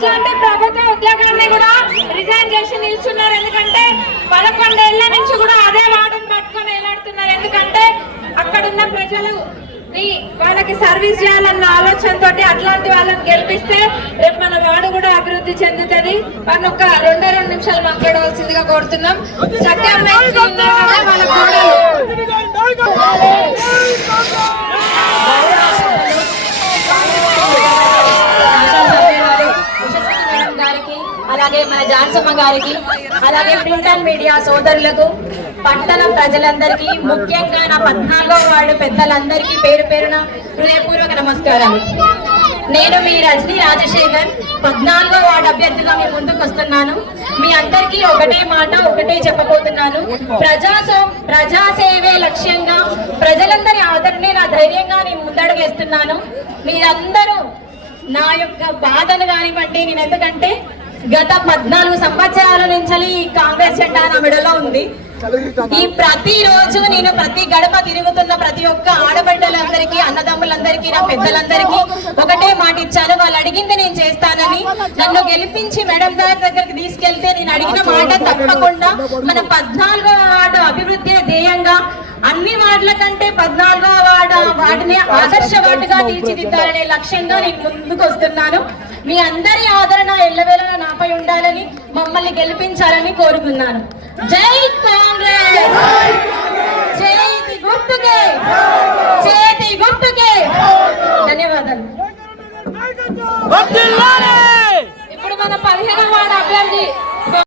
అట్లాంటి ప్రభుత్వ ఉద్యోగాన్ని కూడా రిజైన్ చేసి నిల్చున్నారు. ఎందుకంటే 11 ఏళ్ల నుంచి కూడా అదే వార్డును పట్టుకొని వేలాడుతున్నారు. ఎందుకంటే అక్కడున్న ప్రజలు వాళ్ళకి సర్వీస్ చేయాలన్న ఆలోచనతో అట్లాంటి వాళ్ళని గెలిపిస్తే రేపు మన వాడు కూడా అభివృద్ధి చెందుతుంది. వాళ్ళని ఒక 2 నిమిషాలు మాట్లాడవలసిందిగా కోరుతున్నాం. సత్యం వాళ్ళ అలాగే మన జాన్సమ్మ గారికి, అలాగే ప్రింట్ అండ్ మీడియా సోదరులకు, పట్టణ ప్రజలందరికీ, ముఖ్యంగా నా 14వ వార్డు పెద్దలందరికీ పేరు పేరున హృదయపూర్వక నమస్కారాలు. నేను మీ రజనీ రాజశేఖర్ 14వ వార్డు అభ్యర్థిగా మీ ముందుకు వస్తున్నాను. మీ అందరికీ ఒకటే మాట, ఒకటే చెప్పబోతున్నాను. ప్రజాసేవే లక్ష్యంగా ప్రజలందరి ఆదరణే నా ధైర్యంగా నేను ముందడుగేస్తున్నాను. మీరందరూ నా యొక్క బాధను కానివ్వండి, నేను ఎందుకంటే గత 14 సంవత్సరాల నుంచి ఈ కాంగ్రెస్ జెండా నా మెడలో ఉంది. ఈ ప్రతిరోజు నేను ప్రతి గడప తిరుగుతున్న ప్రతి ఒక్క ఆడబిడ్డలందరికీ, అన్నదమ్ములందరికీ, నా పెద్దలందరికీ ఒకటే మాట ఇచ్చాను. వాళ్ళు అడిగింది నేను చేస్తానని. నన్ను గెలిపించి మేడం గారి దగ్గరికి తీసుకెళ్తే నేను అడిగిన మాట తప్పకుండా మన 14వ వార్డు అభివృద్ధి ధ్యేయంగా అన్ని వార్డుల కంటే 14వ వార్డుని ఆదర్శ వార్డుగా తీర్చిదిద్దాలనే లక్ష్యంగా నేను ముందుకు వస్తున్నాను. మీ అందరి ఆదరణ ఎల్లవేళలా నాపై ఉండాలని, మమ్మల్ని గెలిపించాలని కోరుకున్నాను. జై కాంగ్రెస్, చేతి గుర్తుకే, చేతి గుర్తుకే. ధన్యవాదాలు. ఇప్పుడు మన 15వ వార్డు